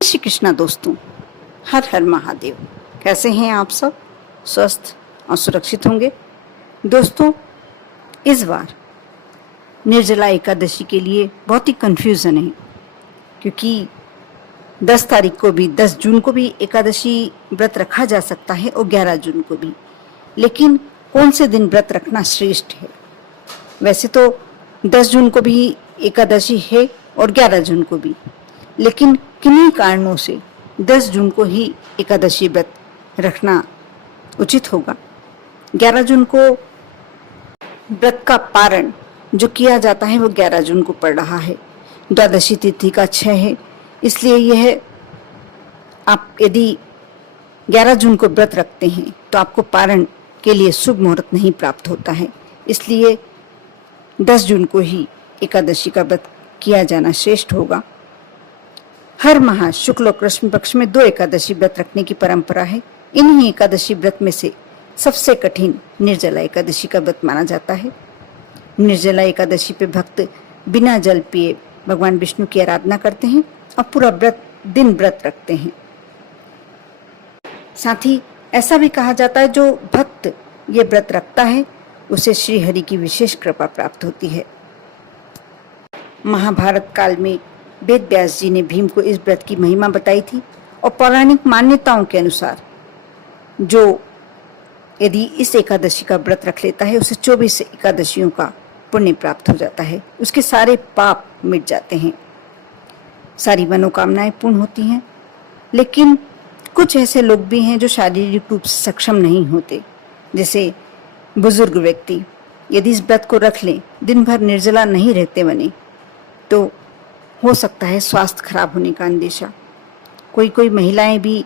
श्री कृष्णा दोस्तों, हर हर महादेव। कैसे हैं आप सब? स्वस्थ और सुरक्षित होंगे। दोस्तों, इस बार निर्जला एकादशी के लिए बहुत ही कंफ्यूजन है, क्योंकि 10 तारीख को भी 10 जून को भी एकादशी व्रत रखा जा सकता है और 11 जून को भी। लेकिन कौन से दिन व्रत रखना श्रेष्ठ है? वैसे तो 10 जून को भी एकादशी है और 11 जून को भी, लेकिन किन्हीं कारणों से 10 जून को ही एकादशी व्रत रखना उचित होगा। 11 जून को व्रत का पारण जो किया जाता है वो 11 जून को पड़ रहा है। द्वादशी तिथि का 6 है, इसलिए यह आप यदि 11 जून को व्रत रखते हैं तो आपको पारण के लिए शुभ मुहूर्त नहीं प्राप्त होता है। इसलिए 10 जून को ही एकादशी का व्रत किया जाना श्रेष्ठ होगा। हर माह शुक्ल और कृष्ण पक्ष में 2 एकादशी व्रत रखने की परंपरा है। इन्हीं एकादशी व्रत में से सबसे कठिन निर्जला एकादशी का व्रत माना जाता है। निर्जला एकादशी पे भक्त बिना जल पिए भगवान विष्णु की आराधना करते हैं और पूरा दिन व्रत रखते हैं। साथ ही ऐसा भी कहा जाता है जो भक्त ये व्रत रखता है उसे श्री हरि की विशेष कृपा प्राप्त होती है। महाभारत काल में वेद व्यास जी ने भीम को इस व्रत की महिमा बताई थी और पौराणिक मान्यताओं के अनुसार जो यदि इस एकादशी का व्रत रख लेता है उसे 24 एकादशियों का पुण्य प्राप्त हो जाता है, उसके सारे पाप मिट जाते हैं, सारी मनोकामनाएं पूर्ण होती हैं। लेकिन कुछ ऐसे लोग भी हैं जो शारीरिक रूप से सक्षम नहीं होते, जैसे बुजुर्ग व्यक्ति यदि इस व्रत को रख लें, दिन भर निर्जला नहीं रहते बने, तो हो सकता है स्वास्थ्य खराब होने का अंदेशा। कोई महिलाएं भी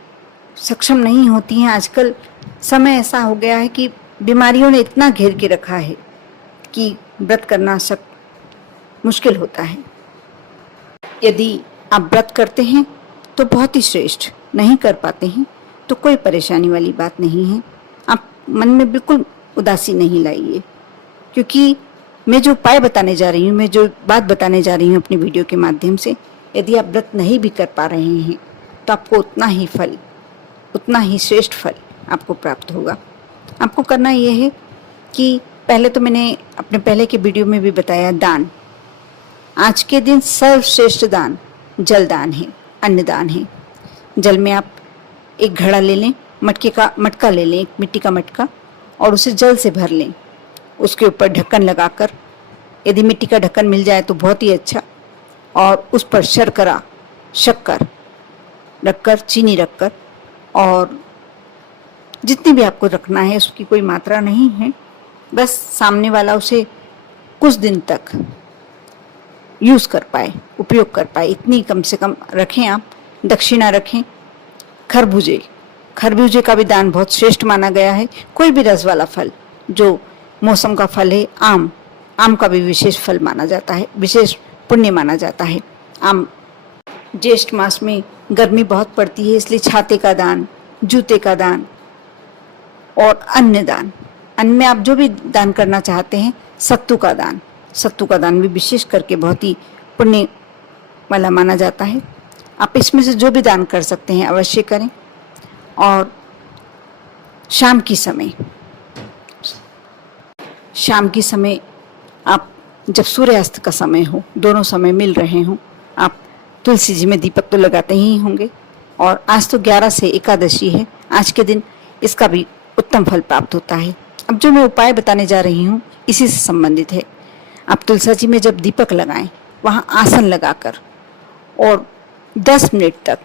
सक्षम नहीं होती हैं। आजकल समय ऐसा हो गया है कि बीमारियों ने इतना घेर के रखा है कि व्रत करना मुश्किल होता है। यदि आप व्रत करते हैं तो बहुत ही श्रेष्ठ, नहीं कर पाते हैं तो कोई परेशानी वाली बात नहीं है। आप मन में बिल्कुल उदासी नहीं लाइए, क्योंकि मैं जो उपाय बताने जा रही हूँ, मैं जो बात बताने जा रही हूँ अपनी वीडियो के माध्यम से, यदि आप व्रत नहीं भी कर पा रहे हैं तो आपको उतना ही श्रेष्ठ फल आपको प्राप्त होगा। आपको करना यह है कि पहले तो मैंने अपने पहले के वीडियो में भी बताया, दान। आज के दिन सर्वश्रेष्ठ दान जलदान है, अन्नदान है। जल में आप एक घड़ा ले लें, मटका ले लें, एक मिट्टी का मटका, और उसे जल से भर लें। उसके ऊपर ढक्कन लगाकर, यदि मिट्टी का ढक्कन मिल जाए तो बहुत ही अच्छा, और उस पर शक्कर रखकर, चीनी रखकर, और जितनी भी आपको रखना है उसकी कोई मात्रा नहीं है, बस सामने वाला उसे कुछ दिन तक यूज़ कर पाए, उपयोग कर पाए, इतनी कम से कम रखें आप। दक्षिणा रखें। खरबूजे का भी दान बहुत श्रेष्ठ माना गया है। कोई भी रस वाला फल, जो मौसम का फल है, आम का भी विशेष फल माना जाता है, विशेष पुण्य माना जाता है। आम ज्येष्ठ मास में गर्मी बहुत पड़ती है, इसलिए छाते का दान, जूते का दान और अन्न में आप जो भी दान करना चाहते हैं, सत्तू का दान भी विशेष करके बहुत ही पुण्य वाला माना जाता है। आप इसमें से जो भी दान कर सकते हैं अवश्य करें। और शाम की समय आप, जब सूर्यास्त का समय हो, दोनों समय मिल रहे हों, आप तुलसी जी में दीपक तो लगाते ही होंगे। और आज तो 11 से एकादशी है, आज के दिन इसका भी उत्तम फल प्राप्त होता है। अब जो मैं उपाय बताने जा रही हूँ इसी से संबंधित है। आप तुलसी जी में जब दीपक लगाएं, वहाँ आसन लगाकर और 10 मिनट तक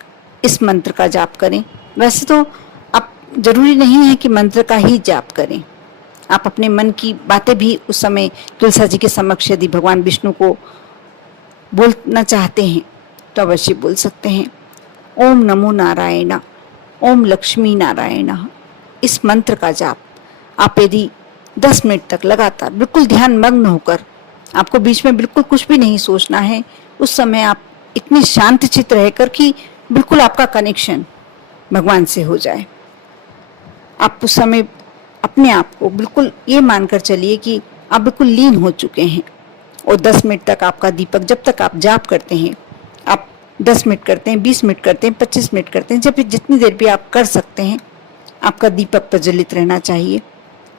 इस मंत्र का जाप करें। वैसे तो आप जरूरी नहीं है कि मंत्र का ही जाप करें, आप अपने मन की बातें भी उस समय तुलसी जी के समक्ष यदि भगवान विष्णु को बोलना चाहते हैं तो अवश्य बोल सकते हैं। ओम नमो नारायण, ओम लक्ष्मी नारायण, इस मंत्र का जाप आप यदि 10 मिनट तक लगातार बिल्कुल ध्यान मग्न होकर, आपको बीच में बिल्कुल कुछ भी नहीं सोचना है, उस समय आप इतने शांत चित्त रहकर कि बिल्कुल आपका कनेक्शन भगवान से हो जाए। आप उस समय अपने आप को बिल्कुल ये मानकर चलिए कि आप बिल्कुल लीन हो चुके हैं, और 10 मिनट तक आपका दीपक, जब तक आप जाप करते हैं, आप 10 मिनट करते हैं, 20 मिनट करते हैं, 25 मिनट करते हैं, जब भी जितनी देर भी आप कर सकते हैं आपका दीपक प्रज्वलित रहना चाहिए।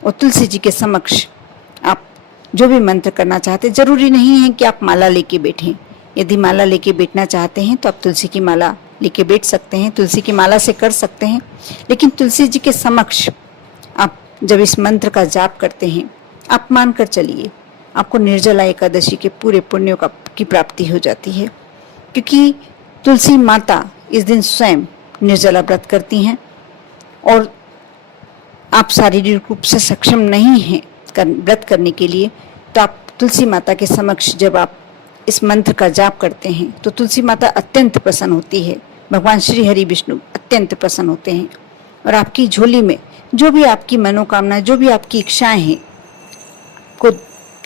और तुलसी जी के समक्ष आप जो भी मंत्र करना चाहते हैं, जरूरी नहीं है कि आप माला लेके बैठें। यदि माला लेके बैठना चाहते हैं तो आप तुलसी की माला लेके बैठ सकते हैं, तुलसी की माला से कर सकते हैं। लेकिन तुलसी जी के समक्ष आप जब इस मंत्र का जाप करते हैं, आप मान कर चलिए आपको निर्जला एकादशी के पूरे पुण्यों की प्राप्ति हो जाती है, क्योंकि तुलसी माता इस दिन स्वयं निर्जला व्रत करती हैं। और आप शारीरिक रूप से सक्षम नहीं हैं व्रत करने के लिए, तो आप तुलसी माता के समक्ष जब आप इस मंत्र का जाप करते हैं तो तुलसी माता अत्यंत प्रसन्न होती है। भगवान श्री हरि विष्णु अत्यंत प्रसन्न होते हैं और आपकी झोली में जो भी आपकी मनोकामना, जो भी आपकी इच्छाएं हैं को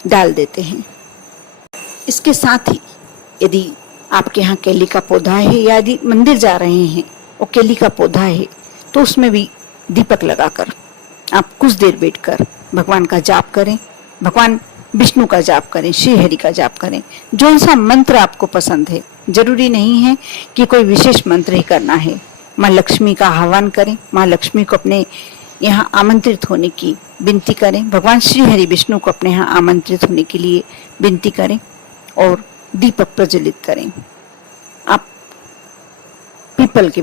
डाल देते हैं। इसके साथ ही यदि आपके यहाँ केली का पौधा है या यदि मंदिर जा रहे हैं और केली का पौधा है तो उसमें भी दीपक लगाकर आप कुछ देर बैठकर भगवान का जाप करें, भगवान विष्णु का जाप करें, श्री हरि का जाप करें। जो सा मंत्र आपको पसंद है, जरूरी नहीं है कि कोई विशेष मंत्र ही करना है। माँ लक्ष्मी का आह्वान करें, माँ लक्ष्मी को अपने यहाँ आमंत्रित होने की विनती करें, भगवान श्री हरि विष्णु को अपने यहाँ आमंत्रित होने के लिए विनती करें और दीपक प्रज्वलित करें। आप पीपल के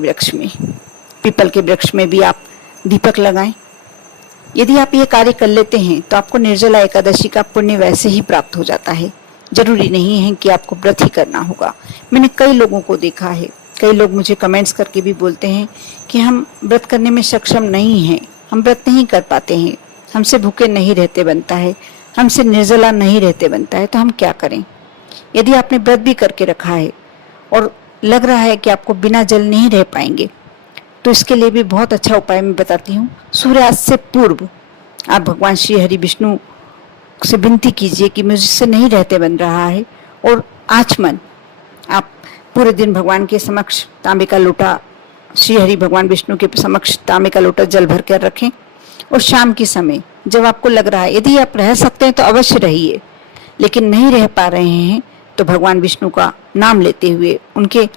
वृक्ष में भी आप दीपक लगाएं। यदि आप ये कार्य कर लेते हैं तो आपको निर्जला एकादशी का पुण्य वैसे ही प्राप्त हो जाता है। जरूरी नहीं है कि आपको व्रत ही करना होगा। मैंने कई लोगों को देखा है, कई लोग मुझे कमेंट्स करके भी बोलते हैं कि हम व्रत करने में सक्षम नहीं हैं, हम व्रत नहीं कर पाते हैं, हमसे भूखे नहीं रहते बनता है, हमसे निर्जला नहीं रहते बनता है, तो हम क्या करें। यदि आपने व्रत भी करके रखा है और लग रहा है कि आपको बिना जल नहीं रह पाएंगे, तो इसके लिए भी बहुत अच्छा उपाय मैं बताती हूँ। सूर्यास्त से पूर्व आप भगवान श्री हरि विष्णु से विनती कीजिए कि मुझसे नहीं रहते बन रहा है, और आचमन आप पूरे दिन भगवान के समक्ष तांबे का लोटा, श्री हरि भगवान विष्णु के समक्ष तांबे का लोटा जल भर कर रखें। और शाम के समय जब आपको लग रहा है, यदि आप रह सकते हैं तो अवश्य रहिए, लेकिन नहीं रह पा रहे हैं तो भगवान विष्णु का नाम लेते हुए, उनके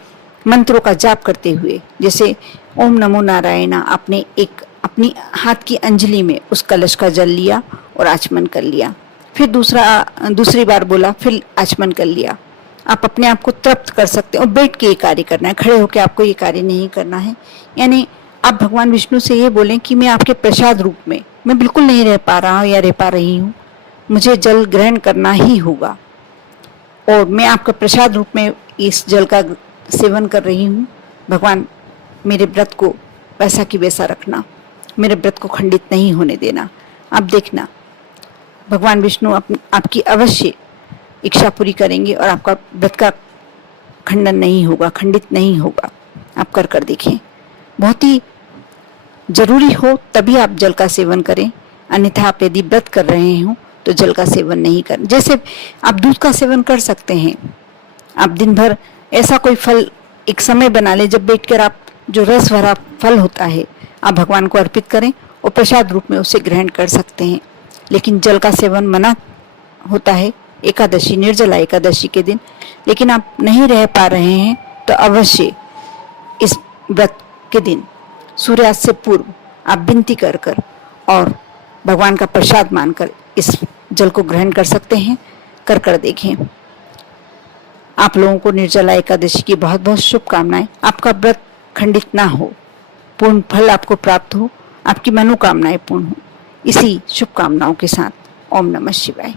मंत्रों का जाप करते हुए, जैसे ओम नमो नारायण, आपने एक अपनी हाथ की अंजलि में उस कलश का जल लिया और आचमन कर लिया, फिर दूसरी बार बोला, फिर आचमन कर लिया। आप अपने आप को तृप्त कर सकते हैं और बैठ के ये कार्य करना है, खड़े होकर आपको ये कार्य नहीं करना है। यानी आप भगवान विष्णु से ये बोलें कि मैं आपके प्रसाद रूप में मैं बिल्कुल नहीं रह पा रहा हूँ या रह पा रही हूँ, मुझे जल ग्रहण करना ही होगा और मैं आपका प्रसाद रूप में इस जल का सेवन कर रही हूँ। भगवान मेरे व्रत को वैसा की वैसा रखना, मेरे व्रत को खंडित नहीं होने देना। आप देखना भगवान विष्णु आपकी अवश्य इच्छा पूरी करेंगे और आपका व्रत का खंडन नहीं होगा, खंडित नहीं होगा। आप कर देखें। बहुत ही जरूरी हो तभी आप जल का सेवन करें, अन्यथा आप यदि व्रत कर रहे हो तो जल का सेवन नहीं करें। जैसे आप दूध का सेवन कर सकते हैं, आप दिन भर ऐसा कोई फल एक समय बना ले जब बैठकर आप जो रस भरा फल होता है आप भगवान को अर्पित करें और प्रसाद रूप में उसे ग्रहण कर सकते हैं। लेकिन जल का सेवन मना होता है एकादशी, निर्जला एकादशी के दिन। लेकिन आप नहीं रह पा रहे हैं तो अवश्य इस व्रत के दिन सूर्यास्त से पूर्व आप विनती कर और भगवान का प्रसाद मानकर इस जल को ग्रहण कर सकते हैं। कर देखें। आप लोगों को निर्जला एकादशी की बहुत बहुत शुभकामनाएं। आपका व्रत खंडित ना हो, पूर्ण फल आपको प्राप्त हो, आपकी मनोकामनाएं पूर्ण हो। इसी शुभकामनाओं के साथ ओम नमः शिवाय।